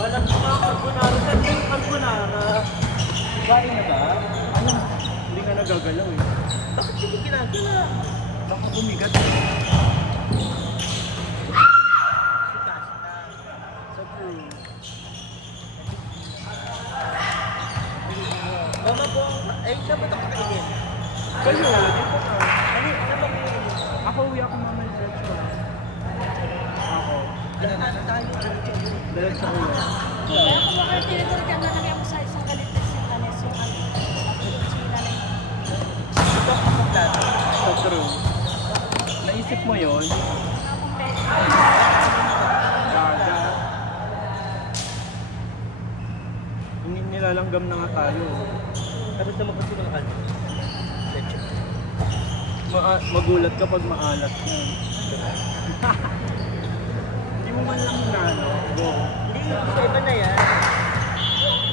Walang mga carbonara. Saan yung carbonara? Kain na ba? Ano? Hindi ka nagagalaw eh. Bakit hindi ginagala? Baka bumigat. Sa true. Mama po, ay dapat ako kainin. Kayo, dito ka. Ano ba kainin? Ako uwi ako mamaya diretso. Ako. Ano tayo? Diretso ko yan. Kaya kung bakit tinituro ka na lang mo sa isang kalitas yung kanes yung Ito ako magdala. Sa true. Naisip mo yun? Gaga. Nilalanggam na nga tayo. Tapos naman kasi ng ano? Leche. Magulat ka pag maalat na. Hindi mo man lang na, no? Go. Hindi, sa iba na yan.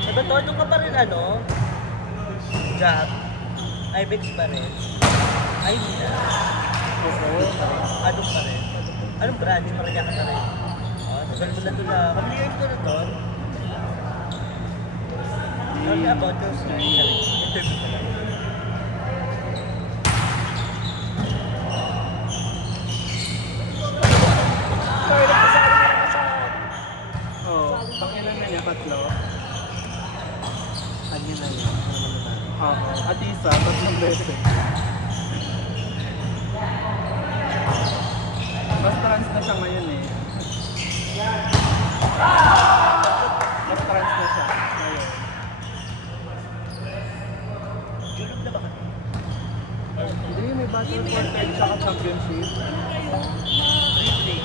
Diba todo ka pa rin ano? Jack. Ibex pa rin. Ay, hindi na. Oo. Anong pa rin? Anong branch? Parang ka rin. Tagal mo na doon na. Familiar ko na doon. Tell me about your story. Interview ko lang. Oo. Pangilan na niya, tatlo. Kanya na yan. Oo. At isa, tatlong beses. Mas trans na siya ngayon eh. Mas trans na siya ngayon. Julog na ba ka? Hindi, may battle for 10 siya championship. Really?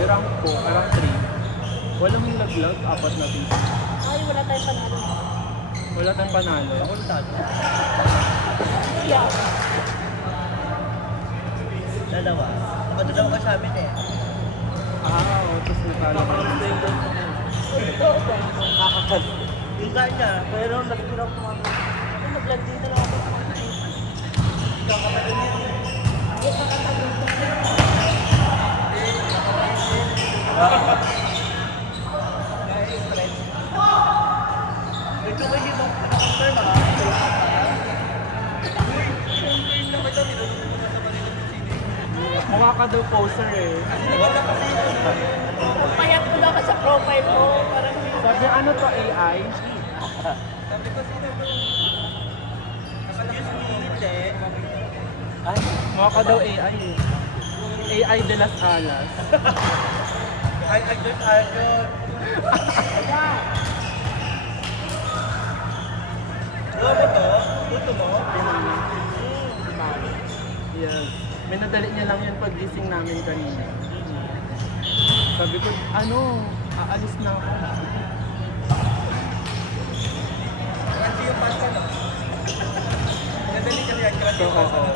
Dirang po, parang 3. Walang laglag, 4 na piso. Ay, wala tayong panalo. Wala tayong panalo. Ako na tayo. Yeah. Dalawa. Nakadalawa ka sa amin eh. Tapos natalo ka. Kakakad. Yung kanya, pero nagpirap mo ano. Ako nag-vlog din talaga ako. Kakakad niya. Ito ba hindi bang nakakasar na? Mukha ka daw poser eh. Payat ko daw ka sa profile mo. Parang Sabi ano to AI? Hindi. Ay, mukha ka daw AI eh. AI de las Alas. Ay, just ayun. Ano ba to? Tuto mo? Yes. Minadali niya lang yan pag gising namin kanina. Sabi ko, ano, aalis na ako. Kasi yung pasta no? Nadali ka yan. Kasi So, oo.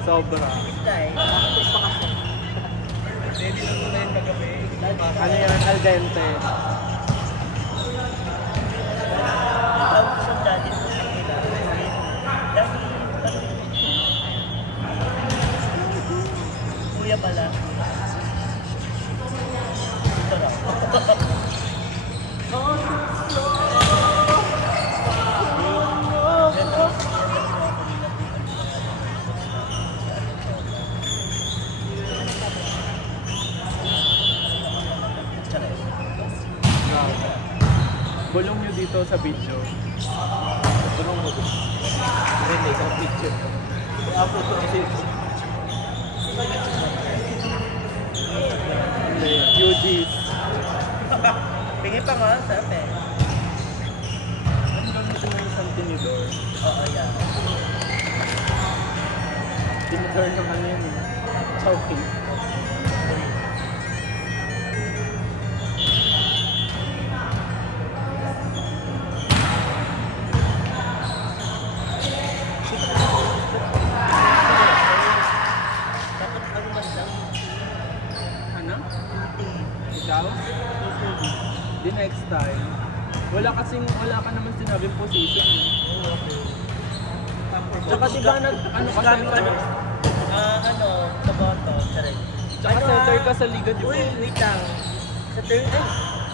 Sobra. Dahil, nakakapagpakasyon. Ready na muna yung kagabi. Ano yan, al dente. Tawag sa daddy mo sa nila. Dahil, kuya pala. Ito na. Bulong nyo dito sa video. Tulong mo doon. Hindi, sa picture. I-upload ko kasi. UGs. Tingin pa nga, sarap eh. Ano gamitin mo yung isang tinidor? Oo, yeah. Tinidor naman yun eh. Choking. Dapat ano man lang. Ano? Ikaw? Di next time. Wala ka naman sinabing position eh. Tsaka diba ano kasi Ano, sa boto, correct. Tsaka center ka sa liga, di ba? Uy, wait lang. Sa third, ay,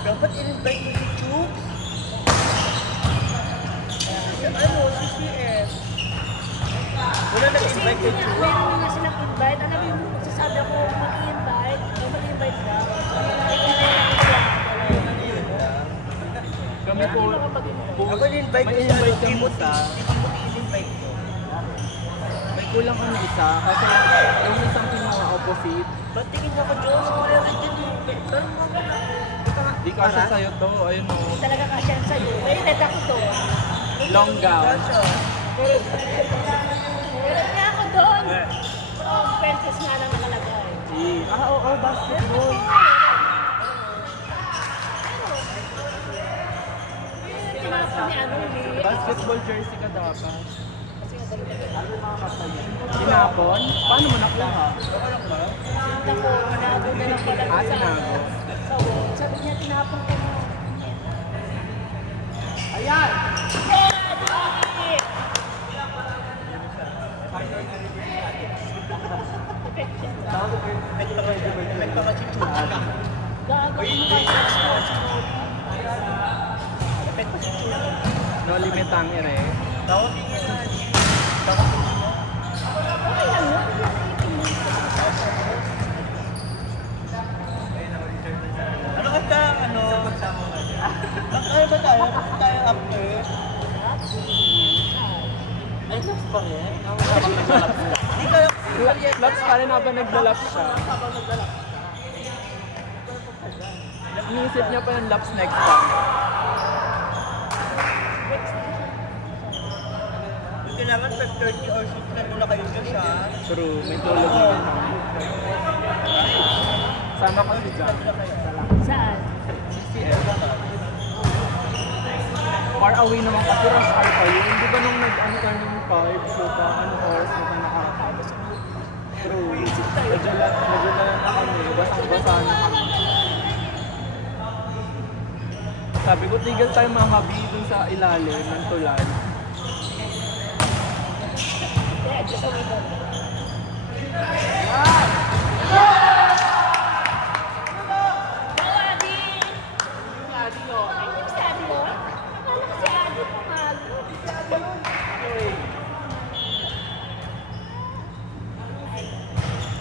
dapat in-invite mo si Chooks. Sa ano, si CS. Wala nag-invite kay Chooks. Meron nga silang invite. Alam mo yung sasabi ako mag-i-invite. Mag-i-invite ka. Kami po, Ako in-invite ko may si ano, invite kami Timothy. isa. Si Timothy in-invite ko. May kulang kami isa. Kasi yung isang kinuha opposite. Ba't tingin mo ako, Diyos? Wala rin din mo. Pero mga Di kasi sa'yo to. Ayun o. Talaga kasi yan sa'yo. May net ako to. Long gown. Meron nga ako doon. Pences nga lang nakalagay. Oo, basketball. Tinapon ni ano ni... Basketball jersey ka dapat. Kasi nga dali-dali. Tinapon? Paano mo nakuha? Sinta ko, manabo na lang pala sa... Tinago. Sabi niya, tinapon ko mo. Ayan! Gago No limit ang ere. Ano ka ano? Ano ba tayo? Bakit tayo after? Ay, laps pa rin? Hindi ka Laps pa rin habang naglalap siya. Iniisip niya pa yung laps next time. kailangan sa 30 or 60 na muna kayo dyan siya. True, may tulog din. Sama ko si John. Saan? 6pm. Far away naman kasi rush hour pa yun. Di ba nung nag-ano ka ng card, so pa, anong oras mo ka nakakabas? True. Medyo na kami, basang-basa na kami. Sabi ko, tigil tayo mga kabi dun sa ilalim ng tulad. Yeah, just a window.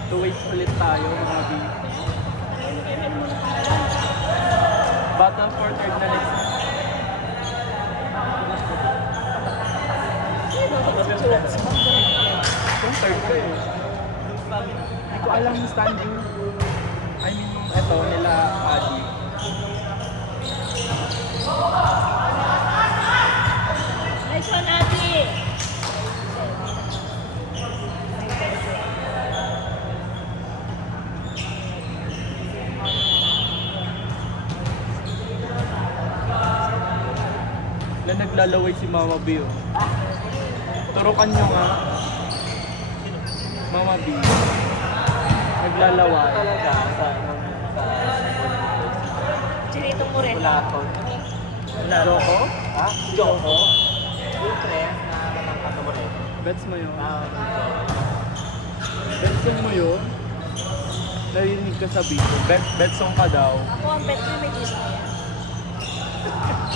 Two-way split tayo, mga B. Battle for third na next. Yung third ko eh. Hindi ko alam yung standing. I mean yung eto nila Adi. Nice one, Adi! Na naglalaway si Mama B. Oh. Turukan nyo nga. Mama B. Naglalaway. Chinito mo rin. Joko? Ha? Joko? Yung friend na nakakano mo rin. Bets mo yun? Betsong mo yun? Narinig ka sa video. Betsong ka daw. Ako ang bet na may gusto niya.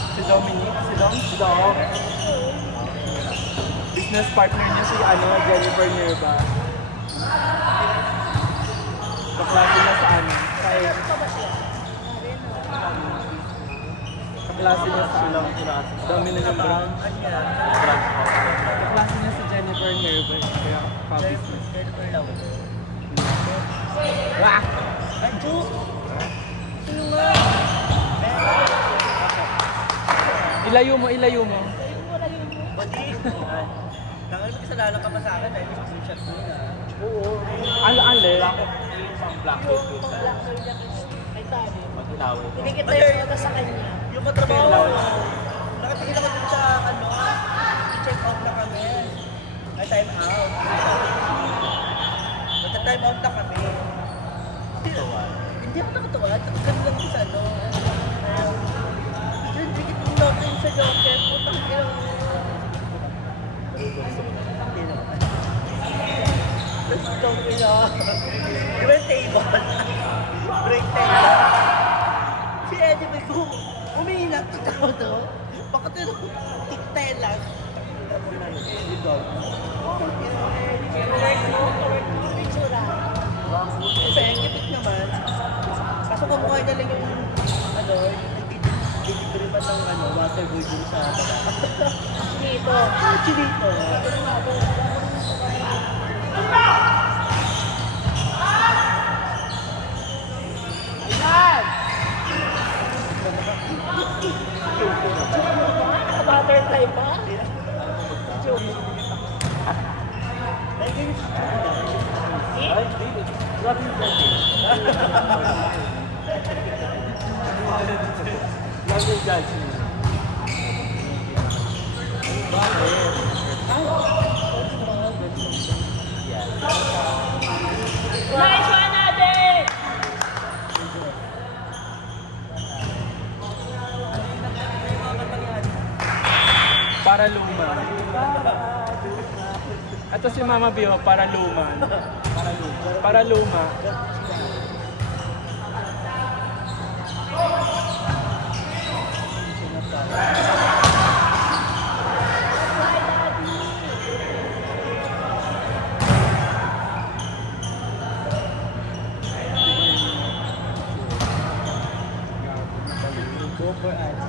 Si Dominic? Si Dom? Si Dom. Business partner niya si Jennifer Nerva. Kaklase niya sa kay Ano pa ba siya? kaklase niya sa Dami na yung brand. Kaklase niya si Jennifer Nerva. Kaya ka-business. Wah! Anjo! Sino nga? Ilayo mo, ilayo mo. Badi! Nangal mo kasalanan ka pa sa akin dahil screenshot mo na. Oo. Ale. Yung pang blackberry na ay tabi. Mag-ilaw. Hindi kita yung mata sa kanya. Yung matrabaho mo, nakatingin ako dun sa check out na kami. Ay, time out. Magta-time out na kami. Hindi ako nakatuwad. Kami lang sa Yun, dikit mo natin sa Joker. Putang ina mo. Hindi naman. Let's go, Pino. table. Break table. Si Eddie may umiinak to tao to. Bakit yun tiktail lang? Pengipit naman. Kaso kamukha na lang yung ano, yung nagtitiripan ng ano, water boy dun sa baba. Dito. Chinito. Butterfly pa? Ay, David. Grabe yung daddy. Love your judge. Nice one, Ade! Para luman. Ito si Mama Bio, para luman. Para luma. Go for us.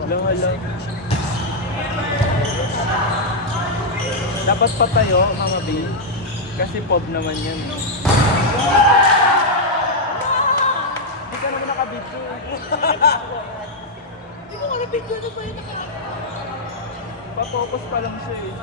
Hala. Dapat patayo, Mama B. Kasi pob naman yan. Hindi ka naman nakabidyo. Hindi ko alam, picture na ba yun? Pa-focus pa lang siya eh.